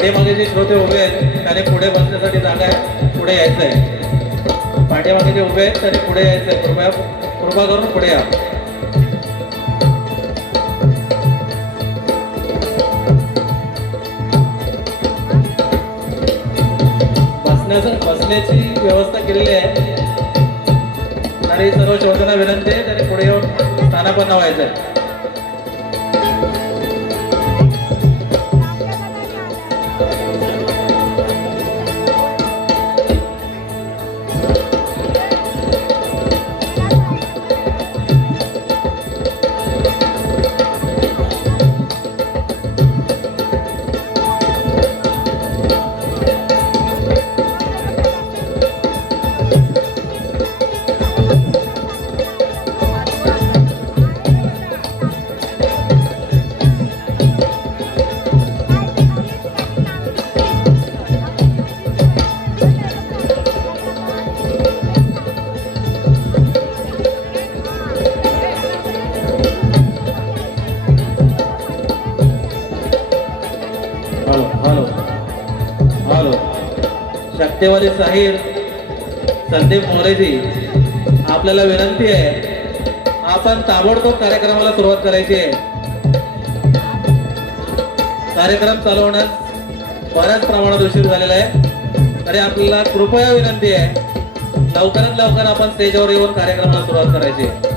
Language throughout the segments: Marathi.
पाठीमागे जे श्रोते उभे आहेत त्याने पुढे बसण्यासाठी जागा आहे, पुढे यायचं आहे. पाठीमागे जे उभे आहेत त्याने पुढे यायचं आहे. कृपा करून पुढे या. बसण्याची व्यवस्था केलेली आहे. तरी सर्व श्रोत्यांना विनंती आहे त्याने पुढे येऊन स्थानापन्न व्हायचं आहे. शक्तिवाली साहिर संदीप मोरेजी, आपल्याला विनंती आहे आपण ताबडतोब कार्यक्रमाला सुरुवात करायची आहे. कार्यक्रम चालू होण्यास बऱ्याच प्रमाणात उशीर झालेला आहे. तरी आपल्याला कृपया विनंती आहे लवकरात लवकर आपण स्टेजवर येऊन कार्यक्रमाला सुरुवात करायची आहे.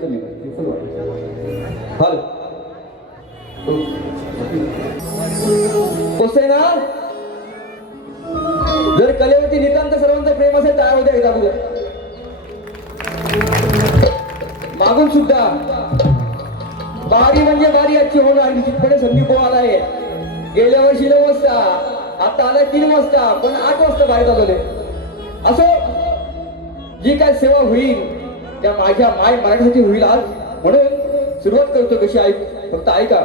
कमी हॅलो कोसे ना जर कलेवरती नितांत सर्वांचं प्रेम असेल तर होते एकदा तुझं मागून सुद्धा बारी म्हणजे बारी आजची होणार निश्चितपणे संधी पोहायला आहे. गेल्या वर्षी 9 वाजता आता आला 3 वाजता पण 8 वाजता बाहेर चालवले. असो जी काय सेवा होईल त्या माझ्या माय मराठीसाठी होईल आज म्हणून सुरुवात करतो. कशी ऐक फक्त ऐका.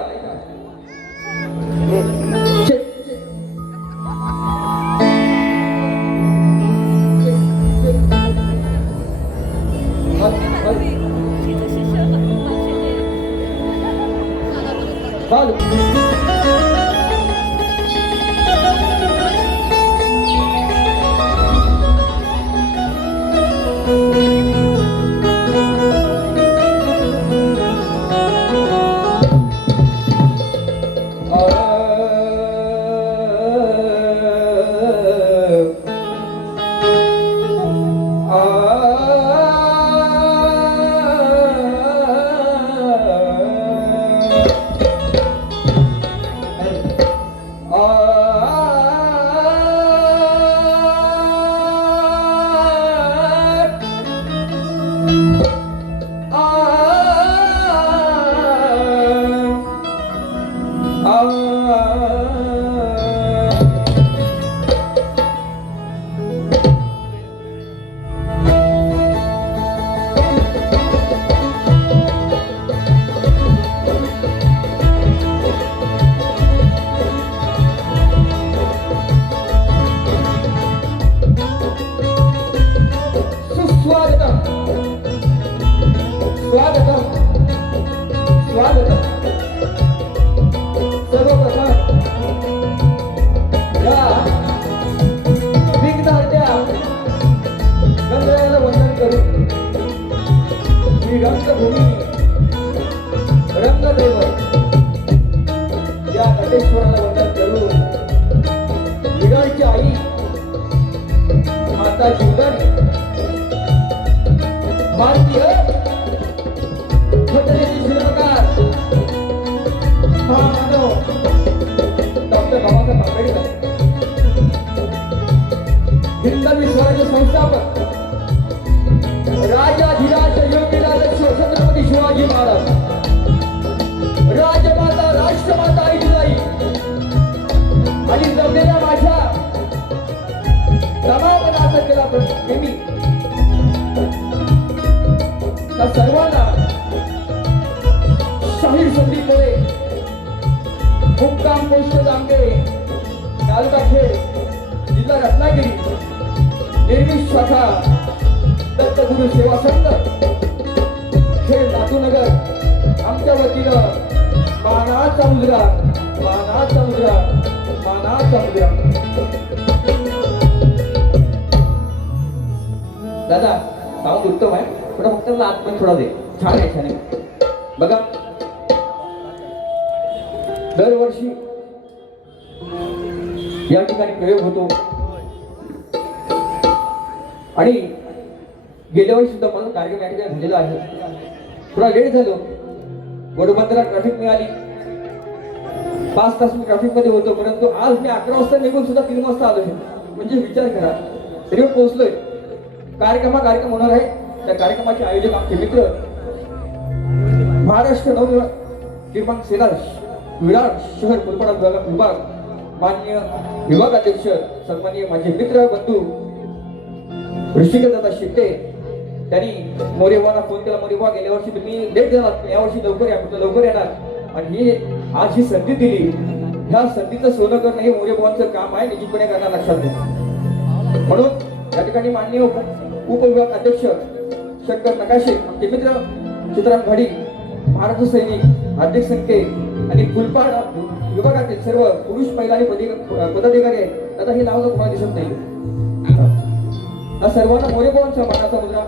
हिंदवी स्वराज्य संस्थापक राजाधिराज योगीराज छत्रपती शिवाजी महाराज राजमाता राष्ट्रमाता आईलाई आणि जमलेल्या माझ्या तमाम केला नेहमी त्या सर्वांना शाहीर संदीपमुळे मुक्काम पोस्ट जामगे तालुका खेड जिल्हा रत्नागिरी निर्मित शाखा दत्तगुरु सेवा संघ खेड नातूनगर आमच्या वतीनं मानाचा मुजरा मानाचा मुजरा मानाचा मुजरा. दादा साऊंड उत्तम आहे थोडा फक्त मला आतमध्ये थोडा दे. छान आहे छान आहे. बघा दरवर्षी या ठिकाणी प्रयोग होतो आणि गेल्या वर्षी सुद्धा मला कार्यक्रम या ठिकाणी झालेला आहे. थोडा लेट झालो गोडबंदरा ट्रॅफिक मिळाली 5 तास मी ट्रॅफिक मध्ये होतो परंतु आज मी 11 वाजता निघून सुद्धा 3 वाजता आलो म्हणजे विचार करा तरी पोहोचलोय. कार्यक्रम होणार आहे. त्या कार्यक्रमाचे आयोजक आमचे मित्र महाराष्ट्र नवनिर्माण सेना विरार शहर फुलपाडा विभाग मान्य विभागाध्यक्ष सन्माननीय माझे मित्र बंधू ऋषिकेश दादा शिट्टे त्यांनी मोरेबाला फोन केला. मोरेबा गेल्या वर्षी तुम्ही लेट झालात यावर्षी लवकर या म्हटलं लवकर येणार आणि ही आज ही संधी दिली. ह्या संधीचं सोनं करणं हे मोरेबांचं काम आहे निश्चितपणे करणार लक्षात घ्या. म्हणून या ठिकाणी मान्य उपविभाग अध्यक्ष शंकर नकाशे आमचे मित्र चित्रांग घाडी महाराष्ट्र सैनिक हार्दिक संके आणि फुलपाड विभागातील सर्व पुरुष महिला आणि पदाधिकारी आहेत. आता हे नाव तुम्हाला दिसत नाही. हा सर्वांना मोरेबांचा मानाचा मुद्रा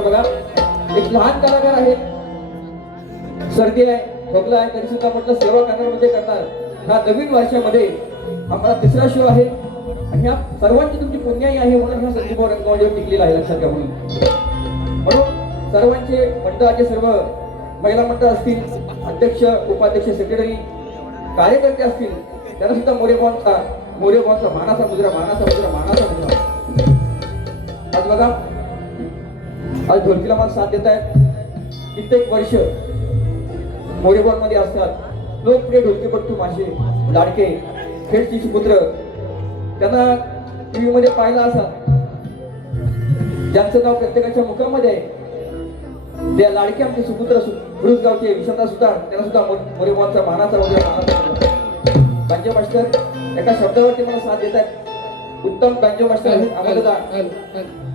बघा. एक लहान कलाकार आहे सर्दी आहे खोकला आहे तरी सुद्धा म्हटलं सेवा करणार म्हणजे करणार. ह्या नवीन वर्षामध्ये आम्हाला 3रा शो आहे आणि ह्या सर्वांची तुमची पुण्याई आहे म्हणून ह्या संदीप रंगावळीवर टिकलेला आहे लक्षात घ्या. म्हणून सर्वांचे मंडळाचे सर्व महिला मंडळ असतील, अध्यक्ष उपाध्यक्ष सेक्रेटरी कार्यकर्ते असतील, त्यांना सुद्धा मोरेबॉनचा मानाचा मुद्रा. आज बघा, आज ढोलकीला मला साथ देत आहेत. कित्येक वर्ष मोरेबॉन मध्ये असतात लोकप्रिय ढोलकीपट्टू माझे लाडके खेळची सुपुत्र. त्यांना टीव्ही मध्ये पाहिलं असाल, ज्यांचं नाव प्रत्येकाच्या मुखामध्ये आहे. त्या लाडके आमचे सुपुत्र गुरुज गावचे विशांता सुतार, त्यांना सुद्धा मोरेबॉनचा मानाचा मुद्रा. गांजे मास्टर एका शब्दावरती मला साथ देत आहेत. उत्तम गांजे मास्टर आहेत अमोलदा,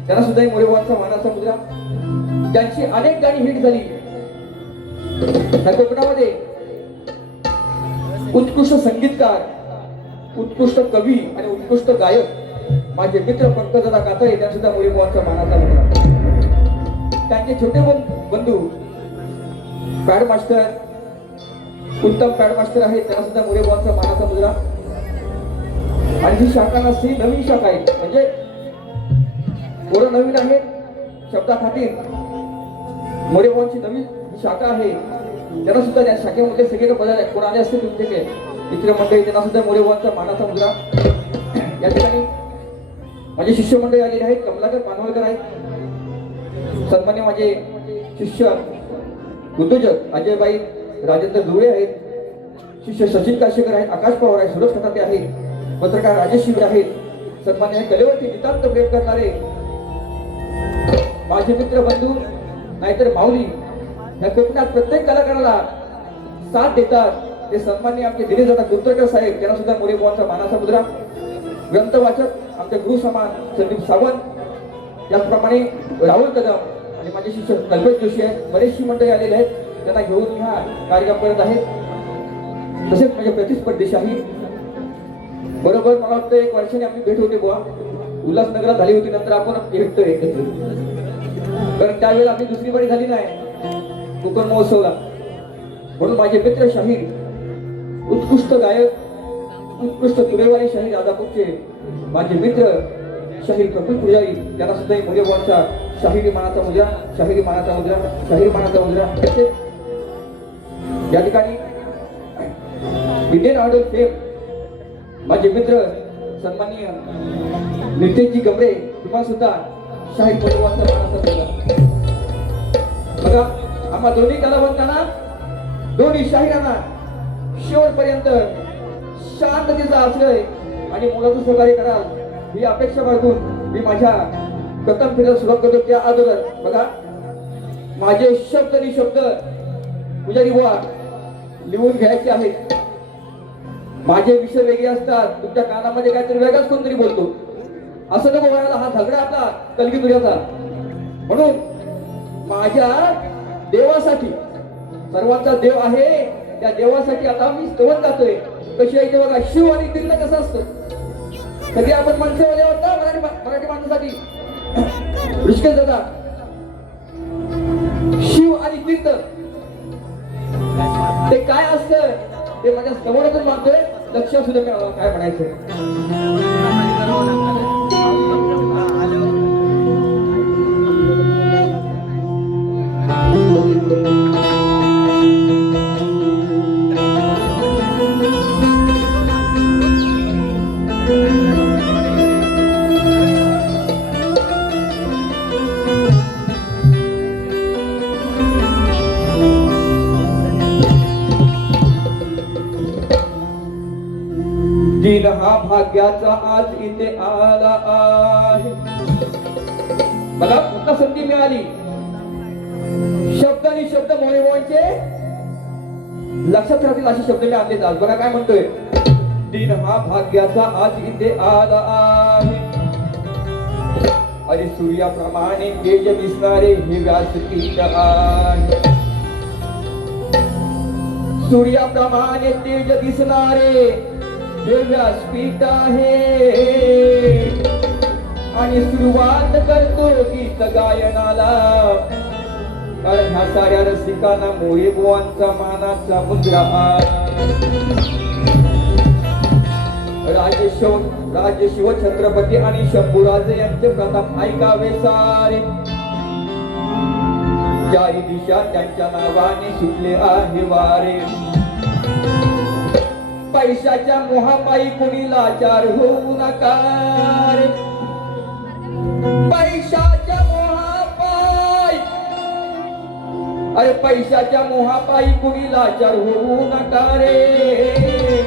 त्यांना सुद्धा मोरेबॉनचा मानाचा मुद्रा. त्यांची अनेक गाणी हिट झाली. त्या कोकणामध्ये उत्कृष्ट संगीतकार, उत्कृष्ट कवी आणि उत्कृष्ट गायक माझे मित्र पंकजदादा कातळे, त्यांना सुद्धा मोरेबॉनचा मानाचा मुद्रा. त्यांचे छोटे बंधू पॅड मास्टर, उत्तम पॅड मास्टर आहेत, त्यांना सुद्धा मोरेबॉनचा मानाचा मुद्रा. आणि ही शाखा नसती, नवीन शाखा आहे, म्हणजे थोडं नवीन आहे शब्दाखातीर. मोरेबॉनची नवीन शाखा आहे, त्यांना सुद्धा त्या शाखेमध्ये सगळे पदार्थ कोण आले असते तुमच्याकडे मित्र मंडळी, त्यांना सुद्धा मोरेबॉनचा मानाचा मुद्रा. या ठिकाणी माझे शिष्यमंडळी आलेले आहेत. कमलाकर पानवळकर आहेत, सन्मान्य माझे शिष्य उद्योजक अजयबाई राजेंद्र दुळे आहेत, शिष्य सचिन काशेकर आहेत, आकाश पवार आहेत, सुरेश खताते आहेत, पत्रकार राजेश शिवरे आहेत, सन्मान्य कलेवरती नितांत प्रेम करणारे माझे मित्र बंधू नाहीतर माऊली या कोकणात प्रत्येक कलाकाराला साथ देतात. ते सन्मान्य आमचे दिनेशदादा कुलकर्णी साहेब, त्यांना सुद्धा मोरेबॉनचा मानाचा मुद्रा. ग्रंथवाचक आमचे गुरु समान संदीप सावंत, त्याचप्रमाणे राहुल कदम आणि माझे शिष्य कल्पेश जोशी आहेत. बरेचशी मंडळी आलेले आहेत, त्यांना घेऊन हा कार्यक्रम करत आहेत. तसेच माझे प्रतिस्पर्धीशाही बरोबर मला वाटतं 1 वर्षाने आपली भेट होती बुवा, उल्हासनगरात झाली होती. नंतर आपण भेटतोय एकत्र, कारण त्यावेळेला आपली दुसरी बारी झाली नाही कोकण महोत्सवला. म्हणून माझे मित्र शाहीर, उत्कृष्ट गायक, उत्कृष्ट तुरेवारी शाहीर राजापूरचे माझे मित्र शाहीर प्रफुल्ल पुजारी, त्यांना सुद्धा मोरेबॉनचा शाहिरी मानाचा मुद्रा. या ठिकाणी इंडियन आयडल फेम माझे मित्र सन्माननीय नितेशजी गमरे, तुम्हाला सुद्धा शाहीर मोरेबॉनचा मानाचा मुद्रा. बघा, आम्हा दोन्ही कलावंतांना, दोन्ही शाहिरांना शेवटपर्यंत शांततेचा आश्रय आणि मुलाचं सहकार्य कराल ही अपेक्षा बाळगून मी माझ्या प्रथम फेरीला सुरुवात करतो. त्या अगोदर बघा, माझे शब्द निशब्द पुजारी बुवा लिहून घ्यायचे आहेत. माझे विषय वेगळे असतात, तुमच्या कानामध्ये काहीतरी वेगळाच कोणतरी बोलतो, असं नको व्हायला. हा झगडा आपला कलगीतुऱ्याचा. म्हणून माझ्या देवासाठी, सर्वांचा देव आहे, त्या देवासाठी आता मी स्तवन गातोय. कशी आहे ते बघा, शिव आणि कीर्तन कसं असतं. कधी आपण माणसावाले वाटतं मराठी माणसासाठी ऋषिकेश दादा, शिव आणि कीर्तन ते काय असतं ते माझ्या स्तवनातून मागतोय. लक्ष असू दे काय म्हणायचं. दिन हा भाग्याचा आज इथे आला आहे. मला पुन्हा संधी मिळाली. शब्द आणि शब्द मोरेबॉनचे लक्षात राहतील असे शब्द मी आणले. आज बघा काय म्हणतोय. दिन हा भाग्याचा आज इथे आला आहे, अरे सूर्याप्रमाणे तेज दिसणारे हे व्यासपीठ आहे. सूर्याप्रमाणे तेज दिसणारे हे व्यासपीठ आहे. आणि सुरुवात करतो गीत गायनाला, कारण ह्या साऱ्या रसिकांना मोरेबॉनचा मानाचा मुद्रा. राजे शिव छत्रपती आणि शंभूराज यांचे प्रताप ऐकावे सारे. चारी दिशा त्यांच्या नावाने सुटले आहे वारे पैशाच्या मोहापायी कुणी लाचार होऊ नका रे पैशाच्या मोहापायी अरे पैशाच्या मोहापायी कुणी लाचार होऊ नका रे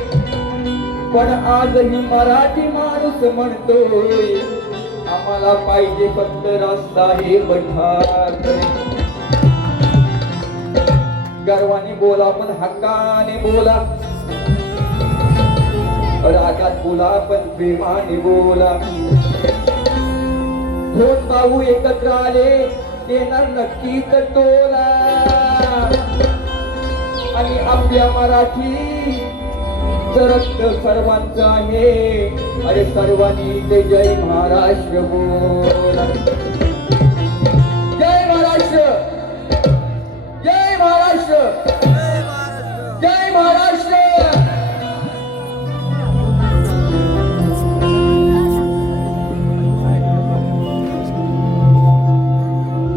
पण आजही मराठी माणूस म्हणतोय आम्हाला पाहिजे फक्त रस्ता हे पठार गर्वाने बोला पण हक्काने बोला रागात बोला पण प्रेमाने बोला दोन भाऊ एकत्र आले देणार नक्कीच टोला आणि आपल्या मराठी रक्त सर्वांचं आहे अरे सर्वांनी ते जय महाराष्ट्र बोला जय महाराष्ट्र जय महाराष्ट्र जय महाराष्ट्र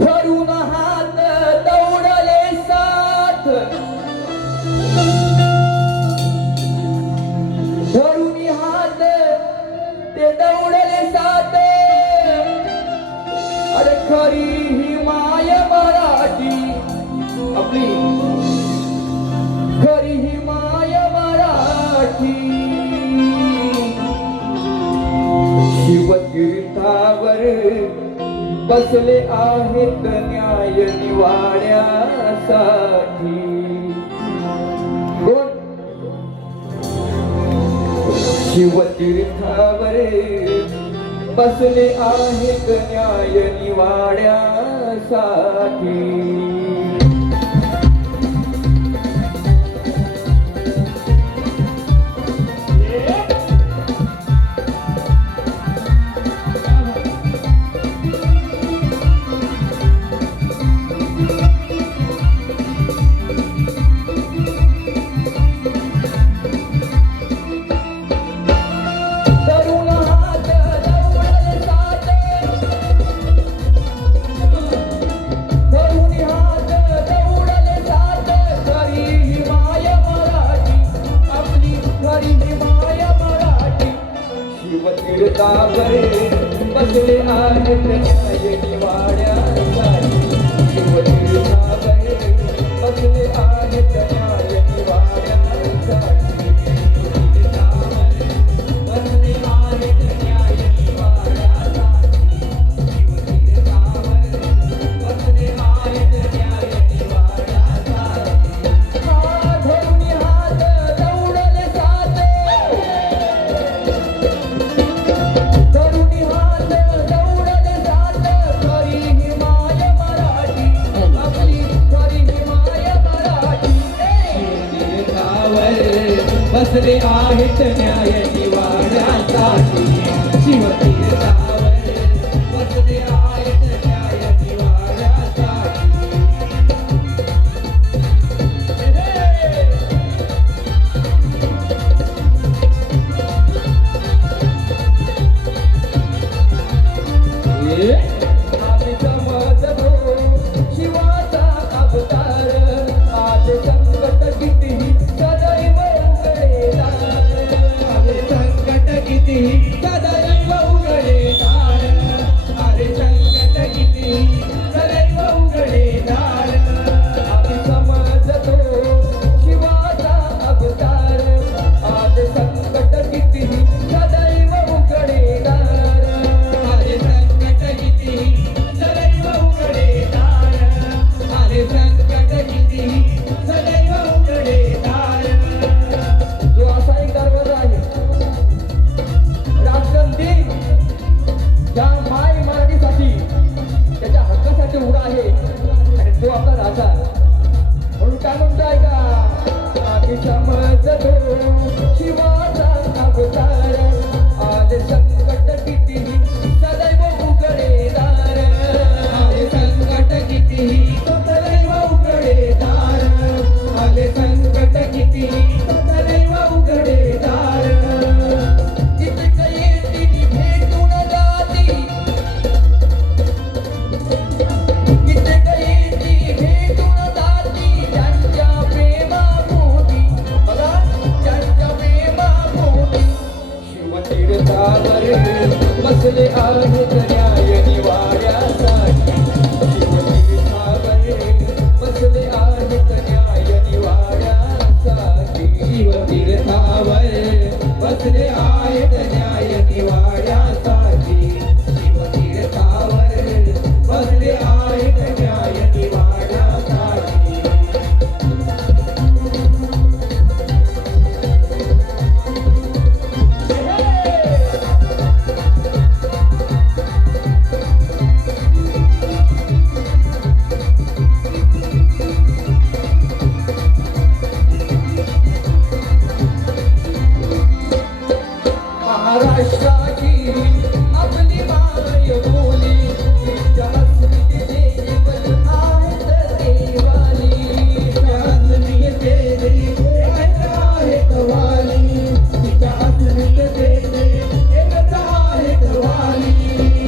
धरून हात दौडले साथ धरून हात ते दौडले साथ अरे खरी ही माय मराठी आपली खरी ही माय मराठी शिवतीर्थावर बसले आहेत न्याय निवाड्यासाठी कोण शिवतीर्थावर बसले आहेत न्याय निवाड्यासाठी बसले आहेत न्याय निवाड्यासाठी शिवतीर्थावर बसले आहेत न्याय निवाड्यासाठी बसले आहेत न्याय निवाड्यासाठी शिवतीर्थावर बसले आहेत न्याय निवाड्यासाठी धरून हात दौडले साथ तरुणी हात दौडले जात खरी ही माय मराठी आपली खरी ही माय मराठी शिवतीर्थावर बसले आहेत न्याय निवाड्यासाठी शिवतीर्थावर बसले आहेत न्याय निवाड्यासाठी आम्ही समजलो शिवाचा अवतार आज संकट कितीही सदैव उघडेदार अरे संकट कितीही सदैव उघडेदार अरे संकट कितीही सदैव उघडेदार आम्ही समजलो शिवाचा अवतार आज संकट कितीही सदैव उघडेदार अरे संकट कितीही सदैव उघडेदार अरे संकट कितीही सदैव उघडेदार जो असा एक दरवाजा आहे राष्ट्रन दिन ज्या माय मराठीसाठी त्याच्या हक्कासाठी उभा आहे आणि तो आपला राजा म्हणून काय म्हणताय का आम्ही समजतो शिवाचा अवतार आज संकट कितीही सदैव उघडेदार आले संकट कितीही सदैव उघडेदार आले संकट कितीही सदैव उघडेदार जितक येतील भेटून जाती जितक येतील बसले आहेत न्याय निवाड्यासाठी शिवतीर्थावर बसले आहेत न्याय निवाड्यासाठी शिवतीर्थावर बसले आहेत न्याय निवाड्यासाठी शिवतीर्थावर बसले आहेत न्याय निवाड्यासाठी महाराष्ट्राची आपली माय बोली तिच्या अस्मितेचे जीवन आहेत देवाली तिच्या अस्मितेचे जीवन आहेत वाली तिच्या अस्मितेचे एकच आहेत वाली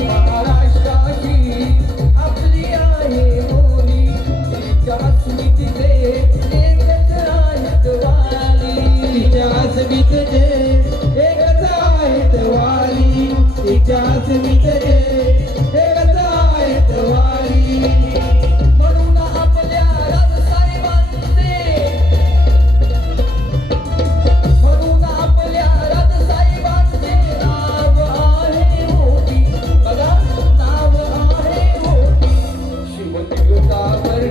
महाराष्ट्राची आपली आहे बोली तिच्या अस्मितेचे एकच आहेत वाली तिच्या अस्मितेचे एकच आहेत वाली तिच्या अस्मितेचे एकच आहेत वाली म्हणून आपल्या राजसाहेबांचे म्हणून आपल्या राजसाहेबांचे नाव आहे मोठी बघा नाव आहे मोठी शिवतीर्थावर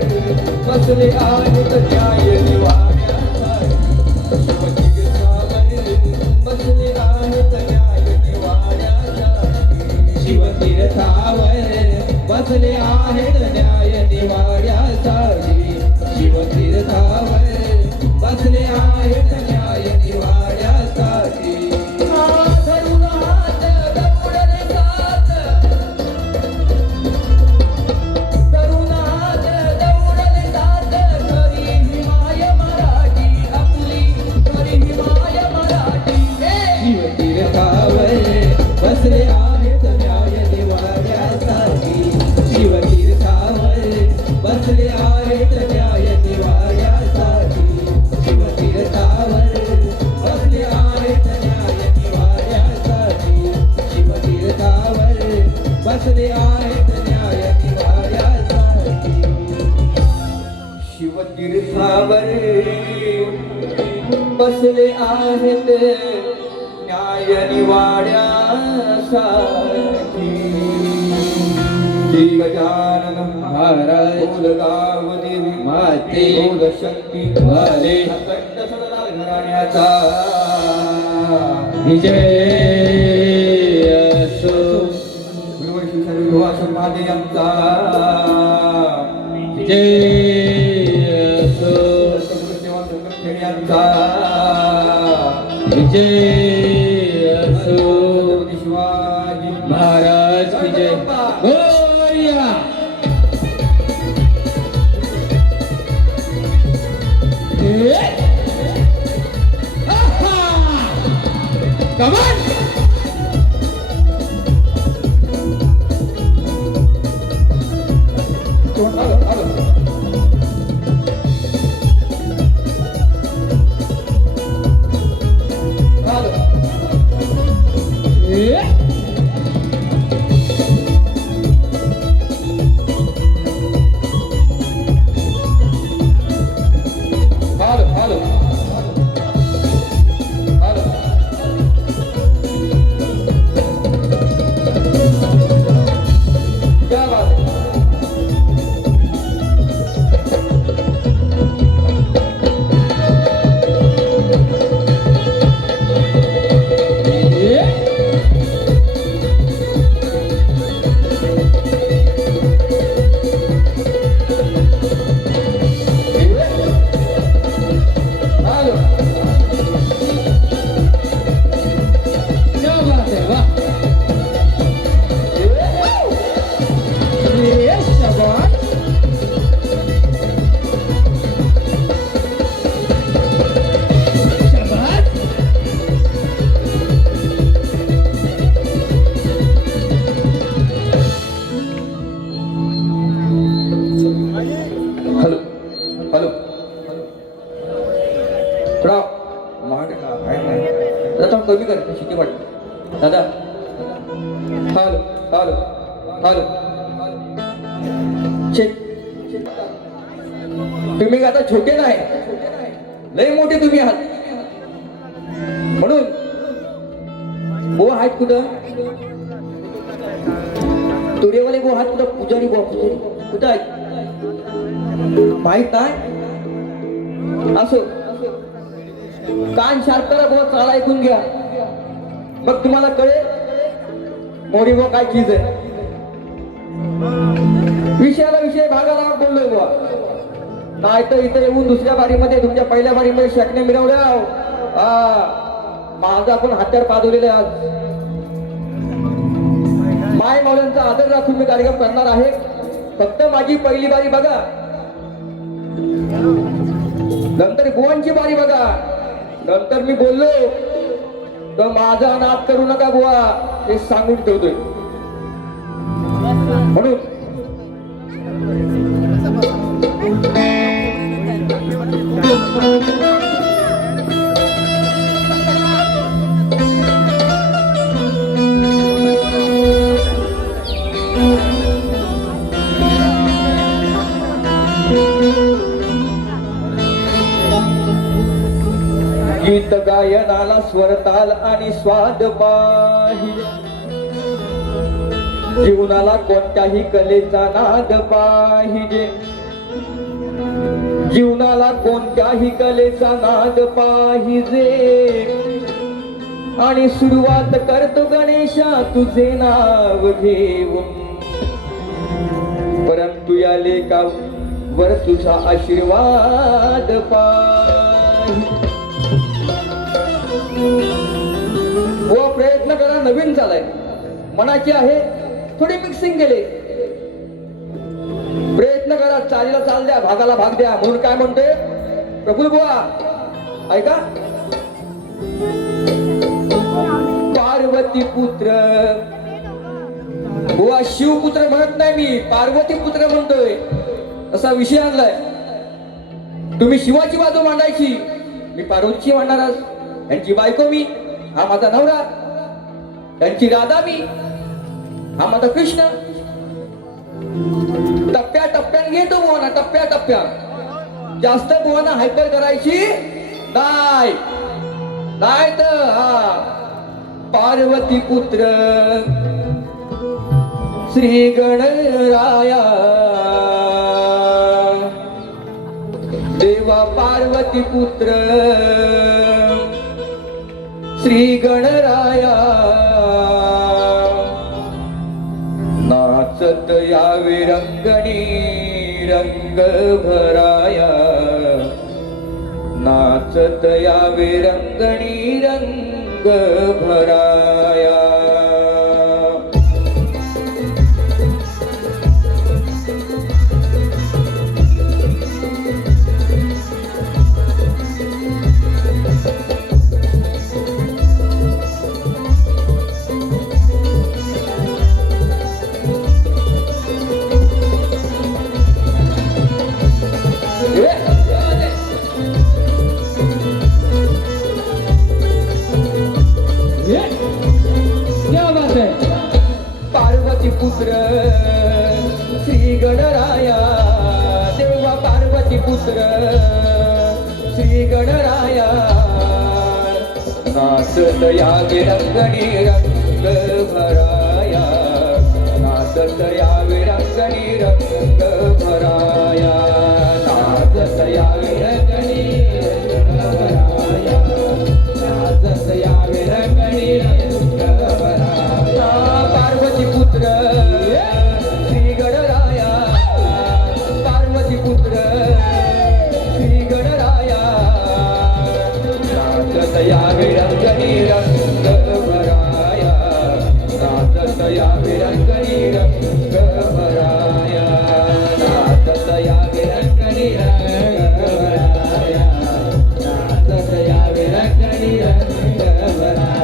बसले आहेत न्याय निवाड्यासाठी बसले आहेत न्याय निवाड्यासाठी शिवतीर्थावर बसले आहेत न्याय निवाड्यासाठी शिवतीर्थावर बसले आहेत न्याय निवाड्यासाठी धरून हात दौडले साथ धरून हात दौडले साथ खरी हिमाय मराठी आपली खरी हिमाय मराठी शिवतीर्थावर बसले आहेत न्याय निवाड्यासाठी शिवतीर्थावर बसले आहेत न्याय निवाड्यासाठी शिवतीर्थावर बसले आहेत न्याय निवाड्यासाठी शिवतीर्थावर बसले आहेत न्याय निवाड्यासाठी शिवतीर्थावर बसले आहेत न्याय निवाड्यासाठी श्री गजानन महाराज बोलगाव देवी माते बोल शक्ती वाले अखंड सदनाल घराण्याचा विजय असो गुरुवंशी सर्ववासन महादेवांचा विजय असो सेवा संगत खेड्यांचा विजय असो छत्रपती शिवाजी महाराज विजय गोया Come on! Hello hello hello check तुम्ही आता छोटे नाही लय मोठे तुम्ही आहात म्हणून बुवा आहेत कुठं तुरेवाले बुवा आहेत कुठं पुजारी बुवा कुठं आहेत माहित नाही असो कान शार्प करा बुवा चाला ऐकून घ्या मग तुम्हाला कळेल मोरी बुवा काय चीज आहे विषयाला विषय भागाला बोललोय बुवा नाही तर इथे येऊन दुसऱ्या बारीमध्ये तुमच्या पहिल्या बारीमध्ये शकणे मिरवल्या माझा आपण हत्यार पाजवलेले आज माय मौल्यांचा आदर राखून मी कार्यक्रम करणार आहे फक्त माझी पहिली बारी बघा नंतर बुवांची बारी बघा नंतर मी बोललो तर माझा नाद करू नका बुवा हे सांगून ठेवतोय म्हणून गीत गायनाला स्वरताल आणि स्वाद पाहिजे जीवनाला कोणत्याही कलेचा नाद पाहिजे जीवनाला कोणत्याही कलेचा नाद पाहिजे आणि सुरुवात करतो गणेशा तुझे नाव घेऊन परंतु या लेखावर तुझा आशीर्वाद पाहिजे व प्रयत्न करा नवीन चालाय मनाची आहे थोडी मिक्सिंग केले प्रयत्न करा चालीला चाल द्या भागाला भाग द्या म्हणून काय म्हणतोय प्रफुल्ल बुवा ऐका पार्वती पुत्र बुवा शिवपुत्र म्हणत नाही मी पार्वती पुत्र म्हणतोय असा विषय आणलाय तुम्ही शिवाची बाजू मांडायची मी पार्वतीची मांडणार यांची बायको मी हा माझा नवरा त्यांची राधा मी हा माझा कृष्ण टप्प्या टप्प्यात घेतो बुवाना टप्प्या टप्प्यात जास्त बुवाना हायपर करायची नाही नाही तर हा पार्वती पुत्र श्री गणराया देवा पार्वती पुत्र श्री गणराया नाचत यावे रंगणी रंग भराया नाचत यावे रंगणी रंग भराया पार्वती पुत्र श्री गणराया देवा पार्वती पुत्र श्री गणराया नाचत यावे रंगणी रंग भराया नाचत यावे रंगणी रंग भराया नाचत यावे रंगणी रंग भराया नाचत यावे रंगणी रंग भराया पार्वती पुत्र श्री गणराया पार्वती पुत्र श्री गणराया नाचत यावे रंगणी रंग भराया नाचत यावे रंगणी रंग भराया नाचत यावे रंगणी रंग भराया नाचत यावे रंगणी रंग भराया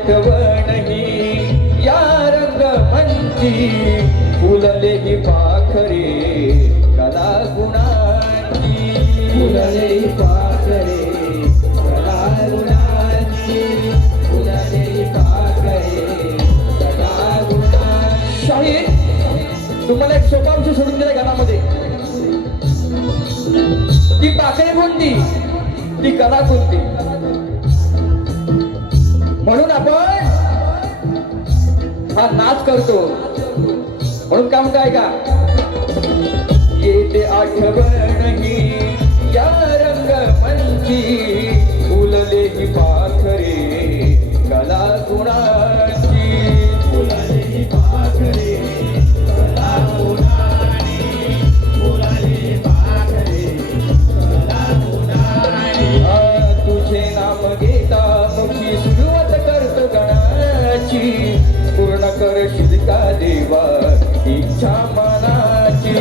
आठवण ही या रंगमंची फुलले ही पाखरे कला गुणाची फुलले ही पाखरे कला गुणाची फुलले ही पाखरे कला गुणाची. शाहीर तुम्हाला एक सोपा अंश सोडून दिला गाण्यामध्ये. ती पाकळी कोणती, ती कला कोणती. म्हणून आपण हा नाच करतो. म्हणून काम काय का येते आठवण ही या रंगमंची फुलले ही पाखरे कला गुणाची फुलले ही पाखरे कला गुणाची फुलले ही पाखरे कला गुणाची. तुझे नाम घेता मोठी सुरुवात करतो गणाची पूर्ण करशील का देवा इच्छा मनाची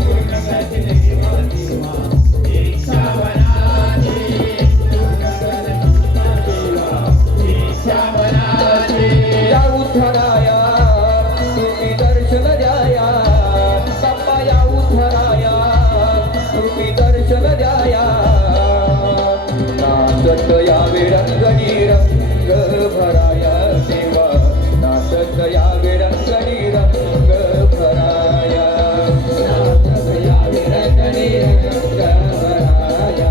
पूर्ण करशील देवा इच्छा मनाची पूर्ण करशील देवा इच्छा मनाची. या उद्धराया तुम्ही दर्शन द्याया बाप्पा या उद्धराया तुम्ही दर्शन द्याया. नाचत यावे रंगणी रंग भराया देवा नाचत यावे रंगणी रंग भराया नाचत यावे रंगणी रंग भराया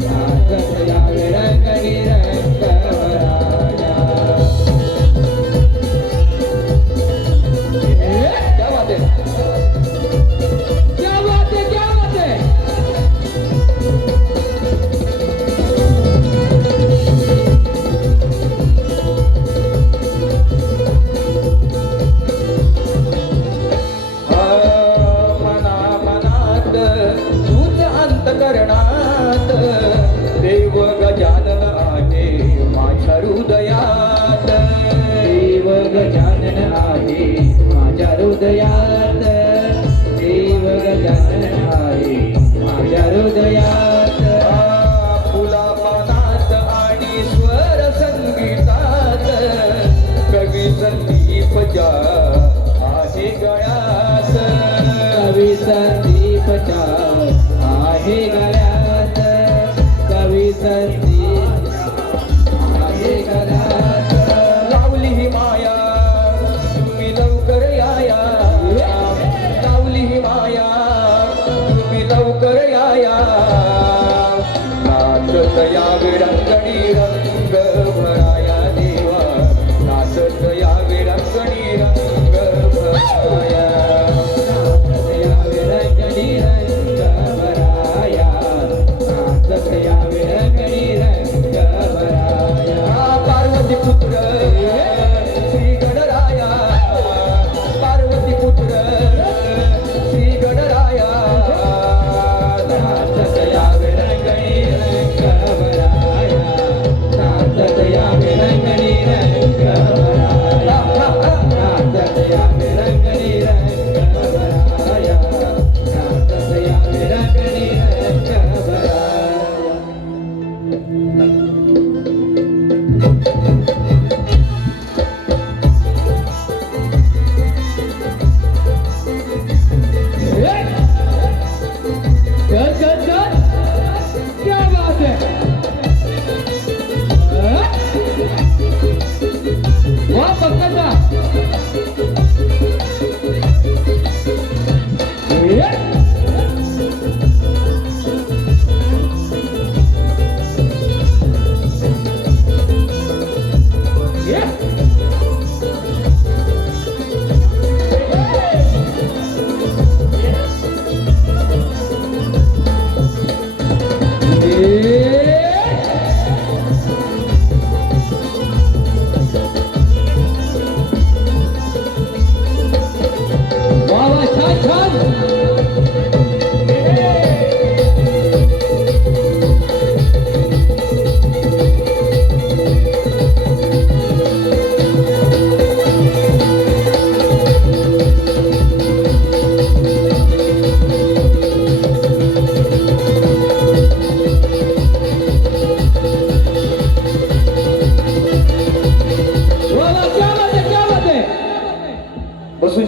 नाचत यावे रंगणी रंग भराया. क्या बात है, क्या बात है, क्या बात है. तूच अंतकरणात देव गजानन आहे माझ्या हृदयात देव गजानन आहे माझ्या हृदयात देव गजानन आहे माझ्या हृदयात. फुला पानात आणि स्वर संगीतात कवी संदीप जा आहे गळ्यात कवी संदीप आहे गळ्यात कवी संदीप आहे गळ्यात. लावली ही माया तुम्ही लवकर याया लावली ही माया तुम्ही लवकर याया. नाचत यावे रंगणी रंग भराया देवा नाचत यावे रंगणी रंग भराया नाचत यावे रंगणी रंग भराया नाचत यावे रंगणी रंग भराया. पार्वती पुत्र श्री गणराया पार्वती पुत्र श्री गणराया नाचत यावे रंगणी रंग भराया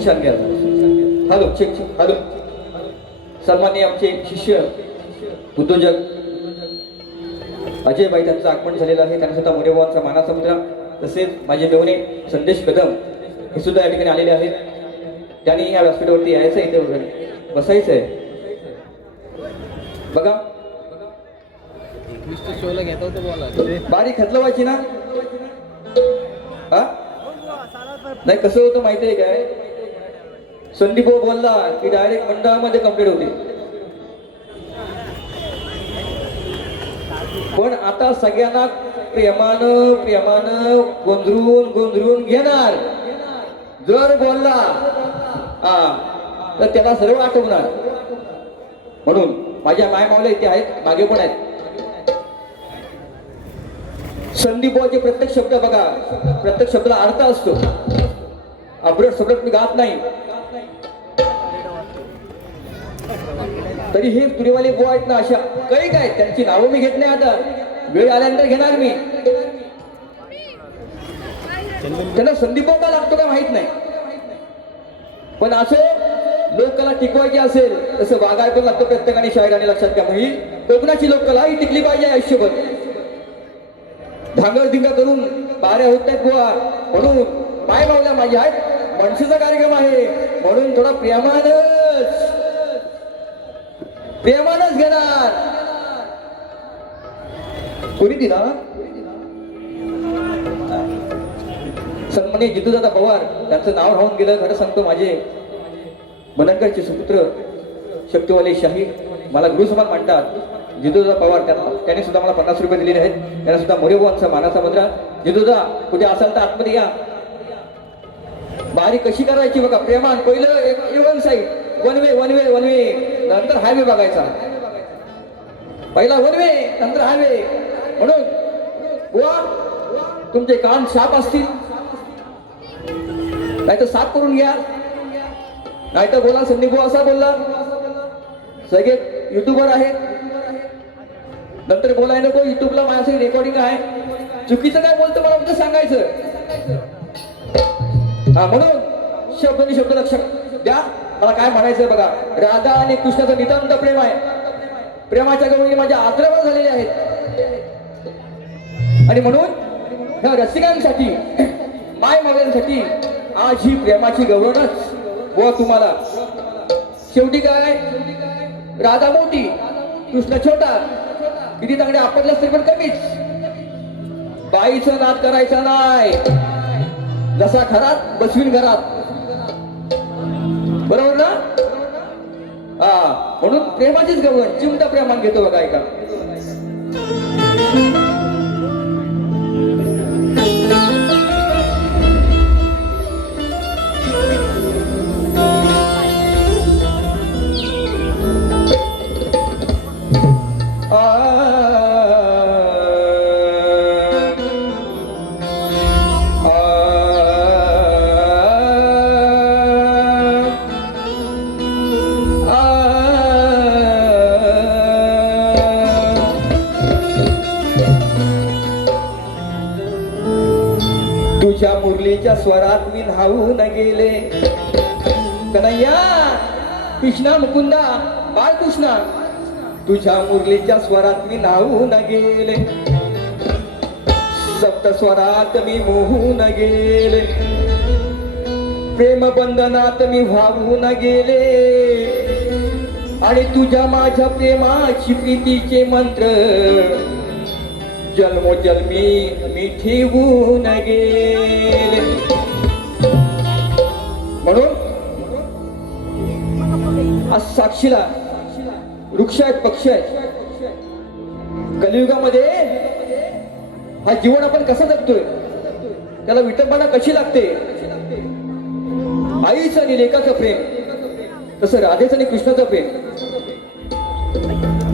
शान घ्या. Hello check check. हॅलो. सन्माननीय आमचे शिष्य उद्योजक अजय बाई त्यांचं आगमन झालेलं आहे. त्यांना सुद्धा मोरेबाबांचा मानाचा मुद्रा, तसेच माझे मेवणे संदेश कदम हे सुद्धा या ठिकाणी आलेले आहेत. त्यांनी या व्यासपीठावरती यायचं, इथे वगैरे बसायचं आहे. बघा बारी खतलवायची ना. हा नाही, कसं होतं माहिती आहे काय, संदीप बोलला की डायरेक्ट मंडळामध्ये कंप्लीट होते. पण आता सगळ्यांना प्रेमानं प्रेमानं गोंधळून गोंधळून घेणार. जर बोलला तर त्याला सर्व आठवणार. म्हणून माझ्या माय मावल्या इथे आहेत, मागे पण आहेत. संदीपचे प्रत्येक शब्द बघा, प्रत्येक शब्दाला अर्थ असतो. अपडेट शब्द मी गात नाही, तरी हे तुरेवाले बुवा आहेत ना, अशा काही काय त्यांची नावं मी घेत नाही. आता वेळ आल्यानंतर घेणार मी. त्यांना संदीप का लागतो का माहित नाही, पण असं लोककला टिकवायची असेल तसं वागाय पण लागतं प्रत्येकाने. शाळेगाने लक्षात घ्या. ही कोकणाची लोककला ही टिकली पाहिजे आयुष्यभर. धांगडधिंगा करून बाऱ्या होत नाहीत बुवा. म्हणून पाय मावल्या माझ्या आहेत, मनसेचा कार्यक्रम आहे म्हणून थोडा प्रेमानच घेणार. कोणी दिला सन्माननीय जितूदादा पवार, त्यांचं नाव राहून गेलं. खरं सांगतो, माझे मननकरचे सुपुत्र शक्तीवाले शाही मला गुरुसमान मानतात. जितूदादा पवार, त्याने सुद्धा मला 50 रुपये दिलेले आहेत. त्यांना सुद्धा मोरेबाबांचा मानाचा मुद्रा. जितूदा कुठे असाल तर आतमध्ये या. बारी कशी करायची बघा, प्रेमान. पहिलं एक वन साईड, वन वे, नंतर हायवे बघायचा. पहिला वन वे, नंतर हायवे. म्हणून बुवा तुमचे कान साफ असतील नाही तर साफ करून घ्या. नाही तर बोला संदीप बुवा असा बोलला. सगळे युट्यूबर आहेत, नंतर बोलाय नको. युट्यूबला माझ्यासाठी रेकॉर्डिंग आहे. चुकीचं काय बोलतं मला उद्या सांगायचं. म्हणून शब्द लक्षात द्या. मला काय म्हणायचंय बघा, राधा आणि कृष्णाचं नितांत प्रेम आहे. प्रेमाच्या गवळणी माझ्या आद्रवा झालेल्या आहेत. आणि म्हणून ह्या रसिकांसाठी, माय मावल्यांसाठी आज ही प्रेमाची गवळणच व तुम्हाला. शेवटी काय, राधा मोठी, कृष्ण छोटा. किती तांगडे आपटलास तरी पण कमीच. बाईचं नाद करायचा नाही. जसा घरात बसवीन घरात, बरोबर ना. म्हणून प्रेमाचीच गवळण चिमटा प्रेमान घेतो बघा. ऐका, तुझ्या मुरलीच्या स्वरात मी न्हावून गेले. कन्हैया कृष्णा मुकुंदा बाळकृष्णा, तुझ्या मुरलीच्या स्वरात मी न्हावून गेले. सप्त स्वरात मी मोहून गेले. प्रेम बंधनात मी व्हावून गेले. आणि तुझ्या माझ्या प्रेमाची प्रीतीचे मंत्र जन्मोजन्मी मी ठेवून गेले. म्हणून आज साक्षीला वृक्ष आहेत, पक्ष आहेत. कलियुगामध्ये हा जीवन आपण कसा जगतोय, त्याला विटंबना कशी लागते. आईचं आणि लेकाचं प्रेम, तसं राधेचं आणि कृष्णाचं प्रेम.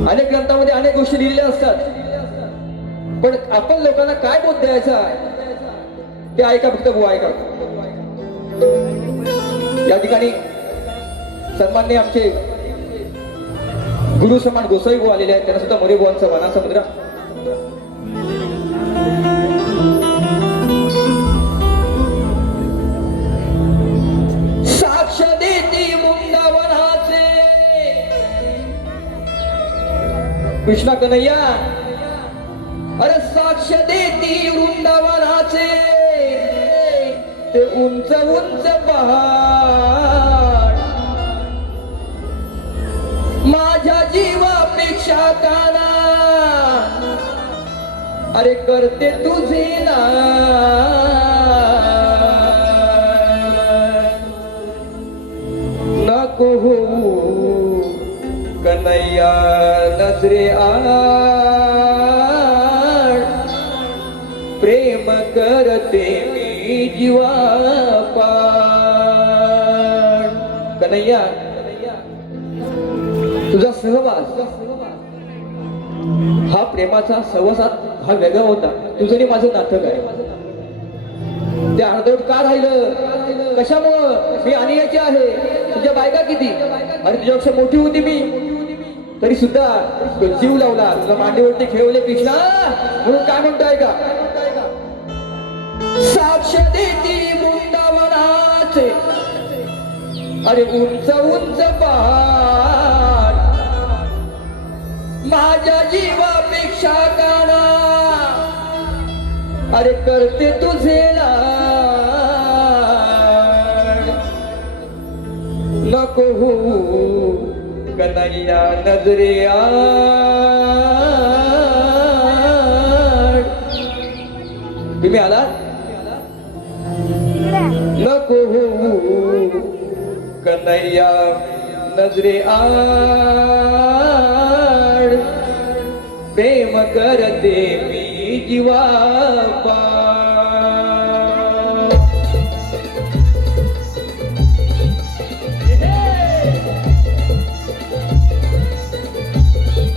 अनेक ग्रंथामध्ये अनेक गोष्टी लिहिलेल्या असतात, पण आपण लोकांना काय बोध द्यायचा ते ऐका. फक्त बुवा ऐका. या ठिकाणी सन्माननीय आमचे गुरु समान गोसाई बुवा आलेले आहेत. त्यांना सुद्धा मोरे बुवांचा मानाचा मुद्रा. कृष्णा कन्हैया अरे साक्ष देती वृंदावनाचे ते उंच उंच पहाड माझ्या जीवापेक्षा काना अरे करते तुझे ना नको होऊ कन्हैया नजरे आड प्रेम करते मी जीवापाड कन्हैया तुझा सहवास हा प्रेमाचा सहवासात हा वेगळा होता तुझं आणि माझं नातं काय ते अर्धवट का राहिलं कशामुळं मी आणण्याची आहे तुझ्या बायका किती अरे तुझ्यापेक्षा मोठी होती मी तरी सुद्धा तो जीव लावला तुला मांडीवरती खेळवले कृष्णा म्हणून काय म्हणतोय का साक्ष देती वृंदावनाचे अरे उंच उंच पहाड माझ्या जीवापेक्षा काना अरे करते तुझे लाड नको होऊ कन्हैया नजरे आड तुम्ही आलात नको होऊ कन्हैया नजरे आड प्रेम करते मी जीवापाड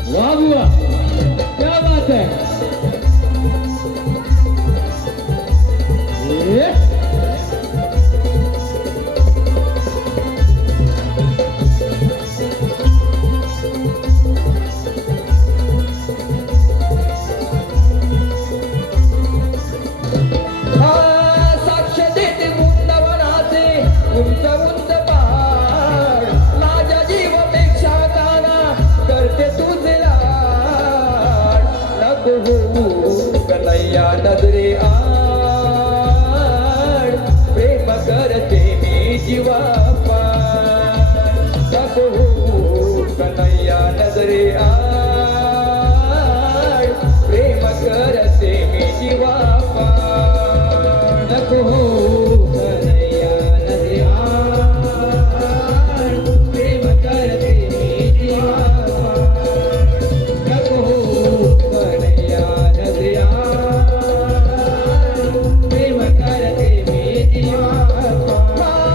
वाह बुआ क्या बात है ये साक्ष देते वृंदावनाचे उंच उंच पहाड माझ्या जीवापेक्षा काना करते तुझे लाड नको होऊ कन्हैया नजरे आड प्रेम करते मी जीवापाड नको होऊ कन्हैया नजरे आड प्रेम करते मी जीवापाड नको होऊ कन्हैया नजरे आड प्रेम करते मी जीवापाड नको होऊ कन्हैया नजरे आड प्रेम करते मी जीवापाड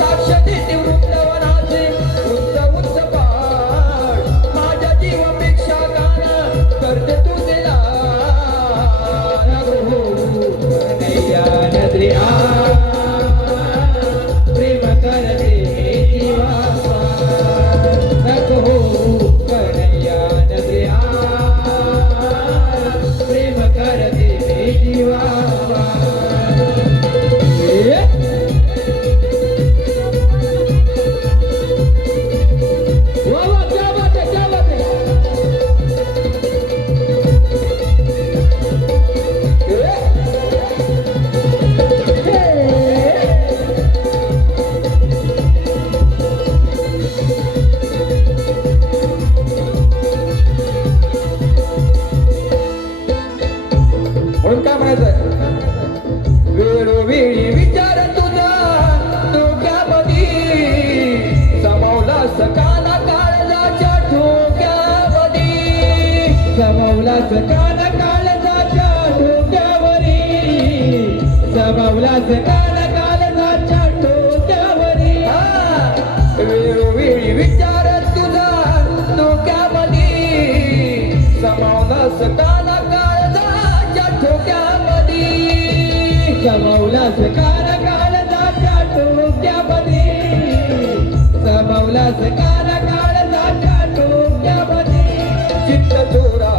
साक्ष देते वृंदावनाचे उंच उंच पहाड माझ्या जीवापेक्षा काना करते तुझे लाड नको होऊ कन्हैया नजरे आड प्रेम करते मी जीवापाड नको होऊ कन्हैया नजरे आड प्रेम करते मी जीवापाड वाह वाह क्या बात है क्या बात है म्हणून काय म्हणायचं वेळोवेळी विचार तुझा डोक्यामध्ये समावला सकाना काळजाच्या ठोक्यामध्ये समावला सकाना काळजाच्या ठोक्यावरी समावला सकाना काळजाच्या ठोक्यावरी वेळोवेळी विचार तुझा डोक्यामध्ये समावला सकाना काळजाच्या ठोक्यामध्ये समावला सकाना काळजाच्या ठोक्यामध्ये समावला सकाना काळजाच्या ठोक्यामध्ये चित्त चोरा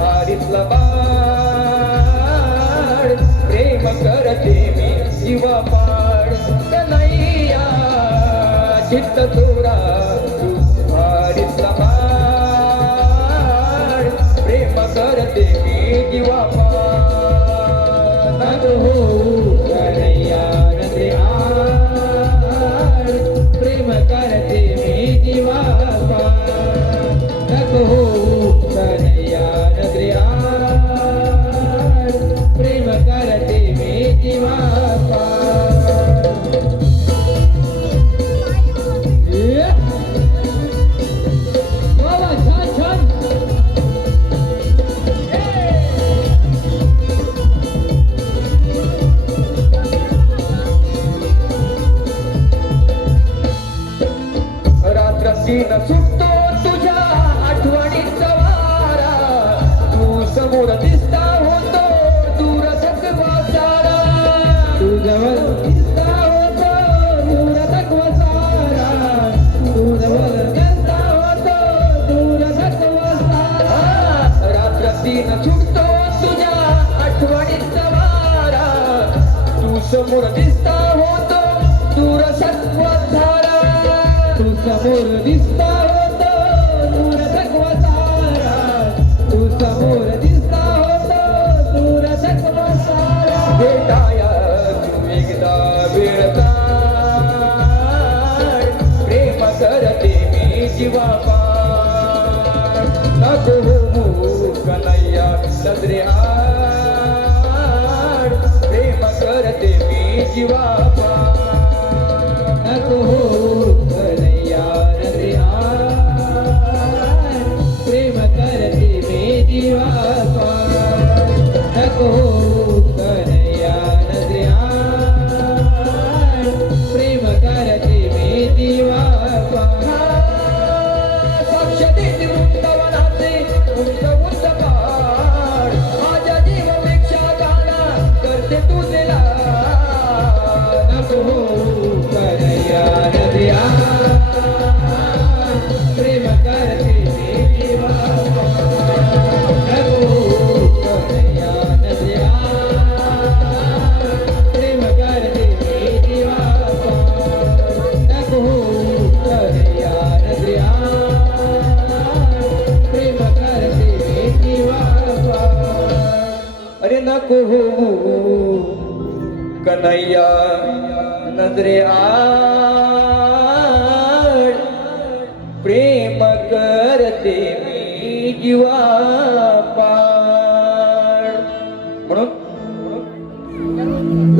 हारितला बाळ प्रेम करते मी जीवापाड कन्हैया चित्त चोरा हारितला बाळ जीवा नको होऊ कन्हैया नजरे आड प्रेम करते मी जीवा नको होऊ कन्हैया नजरे आड प्रेम करते मी जीवा छान छान रात्रंदिन सुटतो तुझ्या आठवणीचा वारा तू समोर दिसता होतो दूर थकवा सारा तू जवळ दिसता होतो दूर थकवा सारा तू जवळ दिसता होतो दूर थकवा सारा रात्रंदिन सुटतो तुझ्या आठवणीचा वारा तू समोर दिसता होतो दूर थकवा सारा तू समोर दिसता होतो दूर थकवा सारा तू समोर दिसता होतो दूर थकवा सारा भेटाया तू एकदा वेळ काढ प्रेम करते मी जीवा पाड नको होऊ कन्हैया नजरे आड प्रेम करते मी जीवा पाड नको होऊ कन्हैया नजरे आड प्रेम करते मी जीवा पाड नको होऊ कन्हैया नजरे आड प्रेम करते मी जीवा पाड साक्ष देते वृंदावनाचे उंच उंच पहाड माझ्या जीवापेक्षा गाणा करते तुझे लाड नको होऊ कन्हैया नजरे आड प्रेम करते मी जीवा पाड नको होऊ कन्हैया नजरे आड प्रेम करते मी जीवा पाड नको होऊ कन्हैया नजरे आड प्रेम करते मी जीवा पाड अरे नको होऊ कन्हैया नजरे आड प्रेम करते मी जीवा पाड म्हणून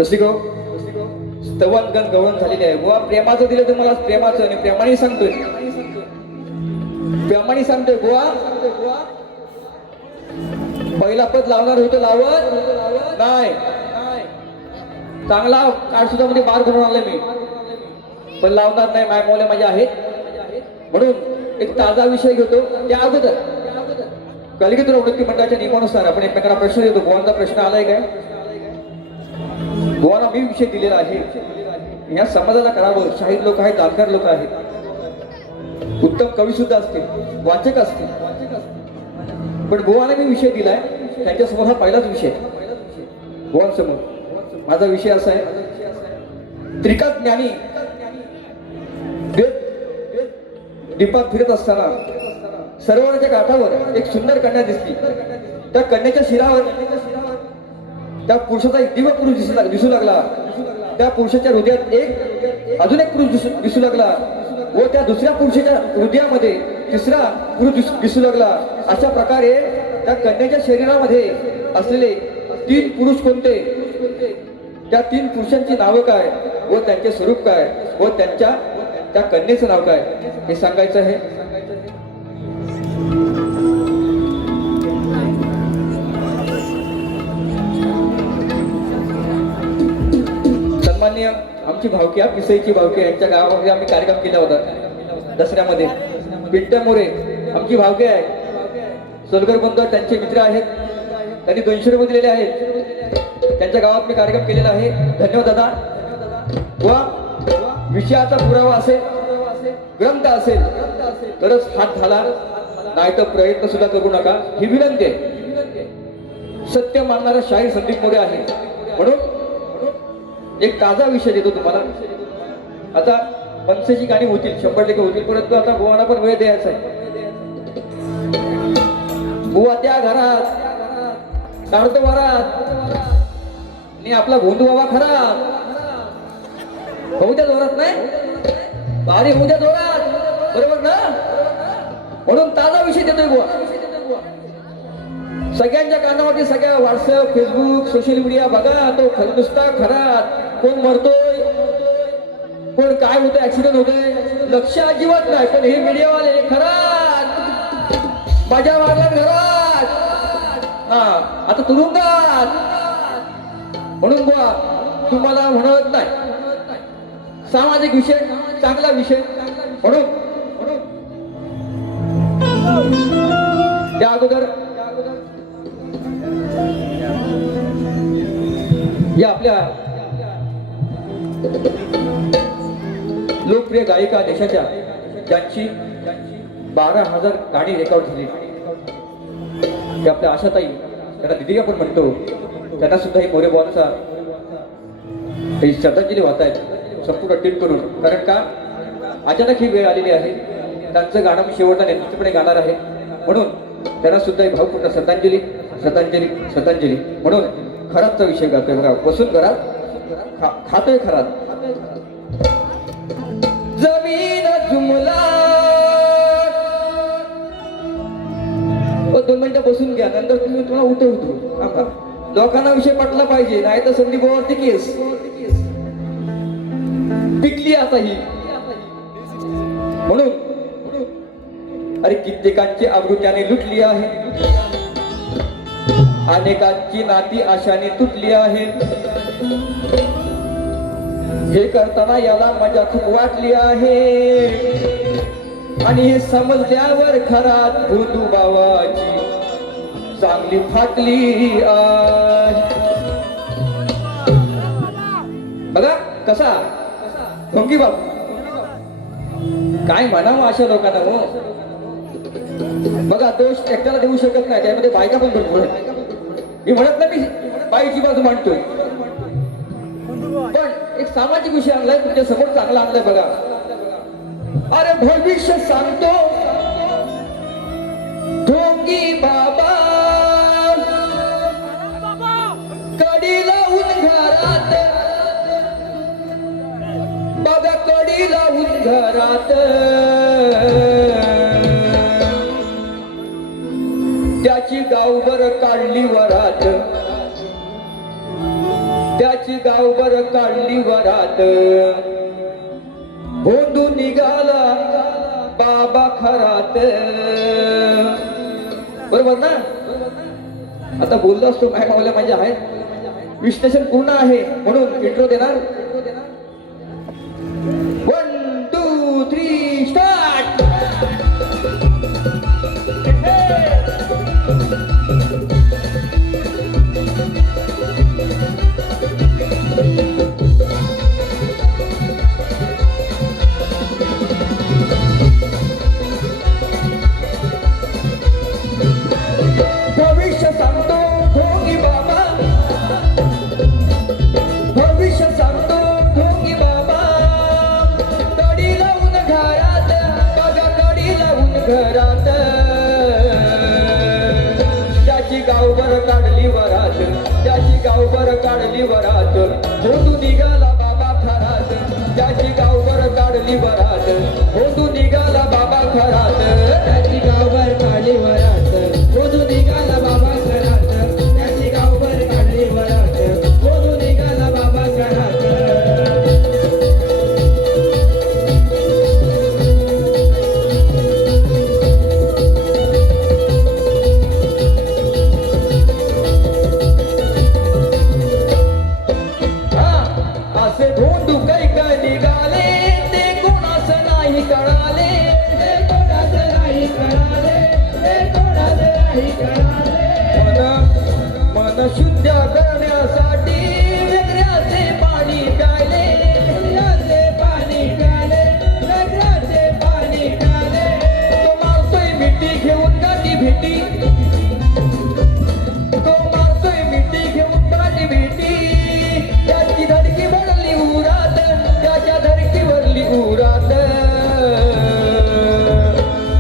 रसिको स्तवन गण गवळण झालेली आहे बुवा प्रेमाचं दिलं तर मला प्रेमाचं आणि प्रेमाने सांगतोय बुवा पहिला पद लावणार होतं लावत नाही चांगला कार्ड सुद्धा मध्ये बार करून आणलाय मी पण लावणार नाही मायमोले माझ्या आहेत म्हणून एक ताजा विषय घेतो त्या अगोदर कलिकेत प्रवृत्ती मंडळाच्या नियमानुसार आपण एकमेकांना प्रश्न देतो गोवांचा प्रश्न आलाय काय गोवाला मी विषय दिलेला आहे या समाजाला करावं शाहीर लोक आहेत जाणकार लोक आहेत उत्तम कवी सुद्धा असतील वाचक असतील पण गोवाला मी विषय दिलाय त्यांच्यासमोर हा पहिलाच विषय गोवांसमोर माझा विषय असा आहे त्रिकात ज्ञानी दीपात फिरत असताना सरोवराच्या काठावर एक सुंदर कन्या दिसली त्या कन्याच्या शिरावर त्या पुरुषाचा एक दिव्य पुरुष दिसू लागला त्या पुरुषाच्या हृदयात अजून एक पुरुष दिसू लागला व त्या दुसऱ्या पुरुषाच्या हृदयामध्ये तिसरा पुरुष दिसू लागला अशा प्रकारे त्या कन्याच्या शरीरामध्ये असलेले 3 पुरुष कोणते त्या 3 पुरुषांची नावं काय व त्यांचे स्वरूप काय व त्या कन्येचं नाव काय हे सांगायचं आहे सन्माननीय आमची भावकी पिसईची भावकी यांच्या गावामध्ये आम्ही कार्यक्रम केला होता दसऱ्यामध्ये पिंट्या मोरे आमची भावकी आहे सोलकर बंधू त्यांचे मित्र आहेत त्यांनी 200 रुपये दिलेले आहेत त्यांच्या गावात मी कार्यक्रम केलेला आहे धन्यवाद दादा व विषयाचा पुरावा असेल ग्रंथ असेल तरच हात घाला नाही तर प्रयत्न सुद्धा करू नका ही विनंती आहे सत्य मानणारा शाहीर संदीप मोरे आहे म्हणून एक ताजा विषय देतो तुम्हाला आता 500ची गाणी होतील 100% होतील परंतु आता बुवाला पण वेळ द्यायचा आहे बुवा त्या घरात काढतो वरात आणि आपला भोंदू बाबा खरा होऊ द्या जोरात नाही भारी होऊ द्या जोरात बरोबर ना म्हणून ताजा विषय देतोय बुवा सगळ्यांच्या कानावरती सगळ्या व्हॉट्सअप फेसबुक सोशल मीडिया बघा तो नुसता खरात कोण मरतोय कोण काय होतंय ऍक्सिडेंट होतोय लक्ष अजिबात नाही पण हे मीडियावाले खरात माझ्या मारला घरात हा आता तुरुंगात म्हणून बुवा तुम्हाला म्हणत नाही सामाजिक विषय चांगला विषय म्हणून त्या अगोदर या आपल्या लोकप्रिय गायिका देशाच्या ज्यांची 12,000 गाणी रेकॉर्ड झाली ते आपल्या आशाताई त्यांना दिदी आपण म्हणतो त्यांना सुद्धा ही मोरे बॉनचा ही श्रद्धांजली वाहतायत संपूर्ण टीम करून कारण का अचानक ही वेळ आलेली आहे त्यांचं गाणं मी शेवटला निश्चितपणे गाणार आहे म्हणून त्यांना सुद्धा ही भावपूर्ण श्रद्धांजली श्रद्धांजली श्रद्धांजली म्हणून खरातचा विषय गातोय बघा बसून घरात खातोय खरात जमीन जुमला 2 मिनिटं बसून घ्या नंतर तुम्ही तुम्हाला उठवतो लोकांना विषय पटला पाहिजे नाही तर संदीप भावावरती केस पिकली आता ही म्हणून अरे कित्येकांची आबरू त्याने लुटली आहे अनेकांची नाती आशाने तुटली आहे हे करताना याला मजा खूप वाटली आहे आणि हे समजल्यावर खरात भोंदू बाबाची चांगली फाटली बघा कसा ढोंगी बाबू काय म्हणावं अशा लोकांना हो बघा दोष एकट्याला देऊ शकत नाही त्यामध्ये बायका पण भरपूर आहेत मी म्हणत नाही मी बाईची बाजू मांडतोय पण एक सामाजिक विषय आणलाय तुमच्या समोर चांगला आणलाय बघा अरे भविष्य सांगतो ढोंगी बाबा कडी लावून घरात बघा कडी लावून घरात त्याची गावभर काढली वरात त्याची गावभर काढली वरात भोंदू निघाला बाबा खरात बरोबर ना आता बोललो असतो काय मावल्या माझ्या आहेत विश्लेषण पूर्ण आहे म्हणून इंट्रो देणार 1 2 3 स्टार्ट भविष्य सांगतो ढोंगी बाबा भविष्य सांगतो ढोंगी बाबा कडी लावून घरात बघा कडी लावून घरात त्याची गावभर काढली वरात त्याची गावभर काढली वरात भोंदू निघाला बाबा खरात त्याची गावभर काढली वरात भोंदू निघाला बाबा खरात त्याची गावभर काढली वरात भोंदू निघाला बाबा खरात त्याची गावभर काढली वरात भोंदू निघाला बाबा खरात असे भोंदू काही काय निघाले ते कोणास नाही कळाले ते कोणास नाही कळाले ते कोणास नाही कळाले मन शुद्ध करण्यासाठी वेगळ्याचे पाणी प्यायले वेगळ्याचे पाणी प्यायले वेगळ्याचे पाणी प्यायले तो मारतोय मिठी घेऊन गाठी भेटी तो मारतोय मिठी घेऊन गाठी भेटी त्याची धडकी भरली उरात त्याच्या धडकी भरली उरात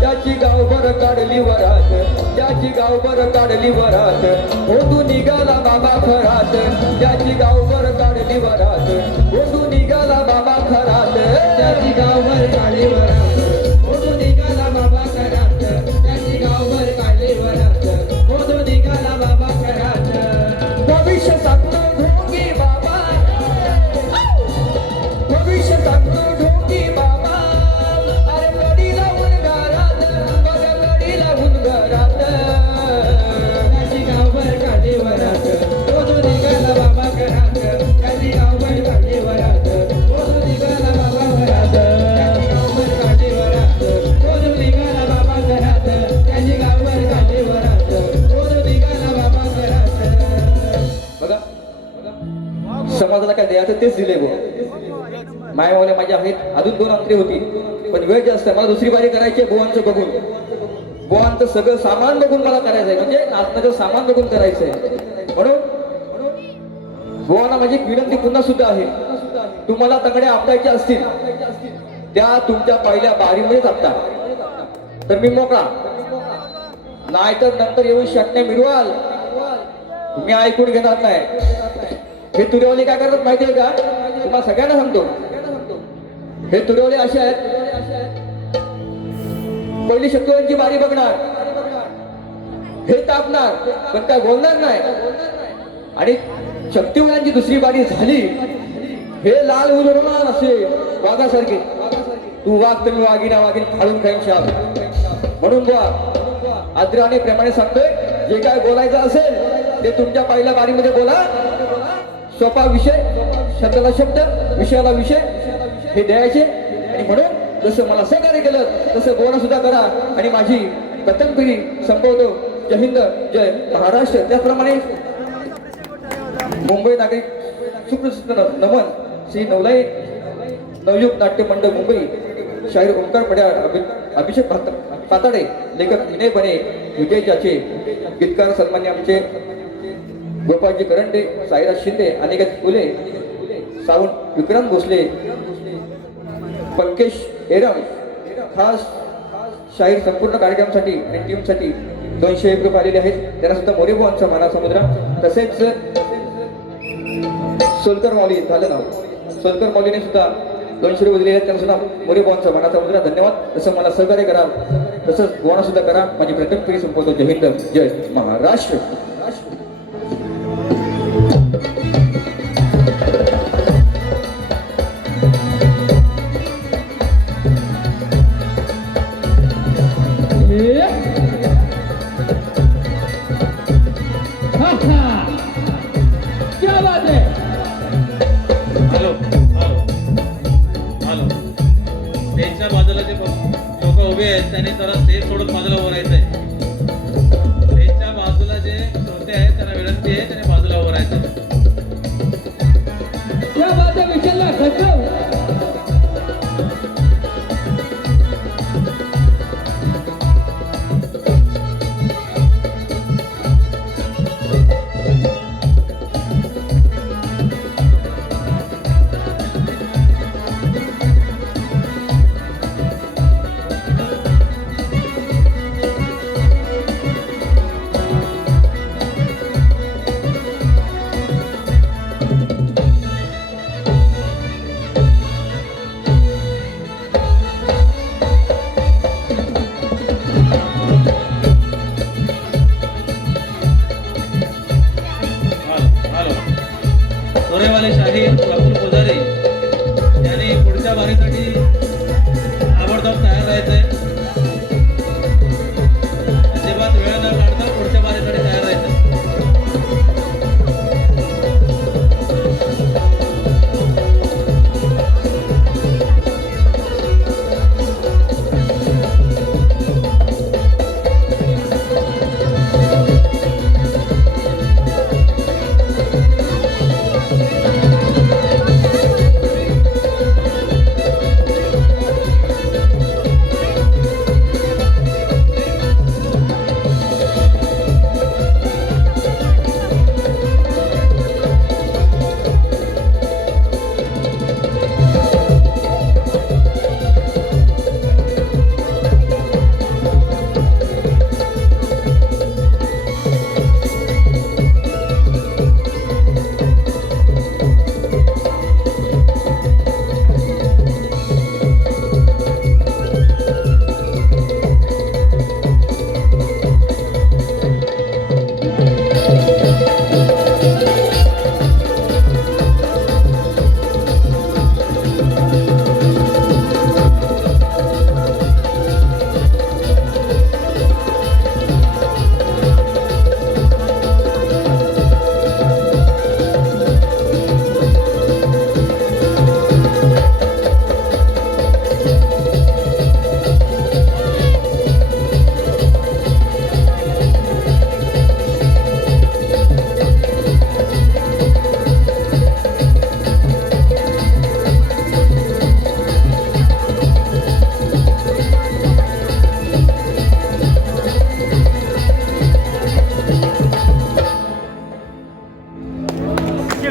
त्याची गावभर काढली वरात वरात त्याची गावभर काढली वरात ओढू निघाला बाबा खरात त्याची गावभर काढली वरात ओढू निघाला बाबा खरात त्याची गावभर काढली वरात ओढू निघाला बाबा खरात त्याची गावभर काढली वरात ओढू निघाला बाबा खरात भविष्य सांगतो ढोंगी बाबा भविष्य सांगतो ढोंगी बाबा अरे कडी लावून घरात बघ कडी लावून घरात त्याची गावभर काढली वरात ओढू निघाला बाबा घरात त्याची गावभर काढली वरात ओढू निघाला बाबा घरात त्याची गावभर काढली वरात ओढू निघाला बाबा घरात त्याची गावभर काढली वरात ओढू निघाला बाबा घरात बघा समाजाला काय द्यायचं तेच दिले गो मायवाले माझ्या आहेत अजून 2 अंतरी होती पण वेळ जास्त मला दुसरी बारी करायची गोवांचं बघून गोवांचं सगळं सामान बघून मला करायचंय म्हणजे नाचण्याचं सामान बघून करायचंय म्हणून गोवांना माझी एक विनंती पुन्हा सुद्धा आहे तुम्हाला तंगड्या आपटायच्या असतील त्या तुमच्या पहिल्या बारीमध्येच आपटा तर मी मोकळा नाहीतर नंतर येऊन शकण्या मिरवाल तुम्ही ऐकून घेणार नाही हे तुरेवले काय करतात माहितीये का तुम्हाला सगळ्यांना सांगतो हे तुरेवले असे आहेत पहिली शत्रूंची बारी बघणार हे तापणार पण काय बोलणार नाही आणि शक्तिवरांची दुसरी बारी झाली हे लाल उलरणार असे वाघासारखे तू वाघ तर मी वाघिना वाघीन फाळून खाईन शाप म्हणून बुवा आदराने प्रेमाने सांगतोय जे काय बोलायचं असेल ते तुमच्या पहिल्या बारीमध्ये बोला सोपा विषय शब्दाला शब्द विषयाला विषय हे द्यायचे आणि म्हणून जसं मला सहकार्य केलं तसं बोलणं सुद्धा करा आणि माझी प्रथम पिढी संपवतो जय हिंद जय महाराष्ट्र त्याचप्रमाणे मुंबई नागरिक सुप्रसिद्ध नमन श्री नवलाई नवयुग नाट्य मंडळ मुंबई शाहीर ओंकार पड्याळ अभिषेक पाताडे लेखक विनय बने विजय जाचे गीतकार सन्मान्य आमचे गोपाळजी करंडे साईराज शिंदे अनिकेत फुले सावंत विक्रांत भोसले पंकेश एरम खास शाहीर संपूर्ण कार्यक्रमासाठी आणि टीमसाठी 201 रुपये आलेले आहेत त्यांना सुद्धा मोरेबुवांचा माना समुद्र तसेच सोलकर माऊली झालं ना सोलकर माऊलीने सुद्धा 200 रुपये दिले आहेत त्यांना सुद्धा मोरेबुवांचा माना समुद्र धन्यवाद जसं मला सहकार्य कराल तसंच गोवाना सुद्धा करा माझी प्रत्येक पिढी संपवतो जय हिंद जय महाराष्ट्र क्या बात है हॅलो हॅलो हॅलो स्टेजच्या बाजूला जे लोक उभे आहेत त्यांनी जरा स्टेज सोडून बाजूला उभं राहायचंय स्टेजच्या बाजूला जे श्रोते आहेत त्यांना विनंती आहे त्यांनी बाजूला उभं राहायचं क्या बात है विशाल खचव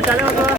टाळ्या वाजवा.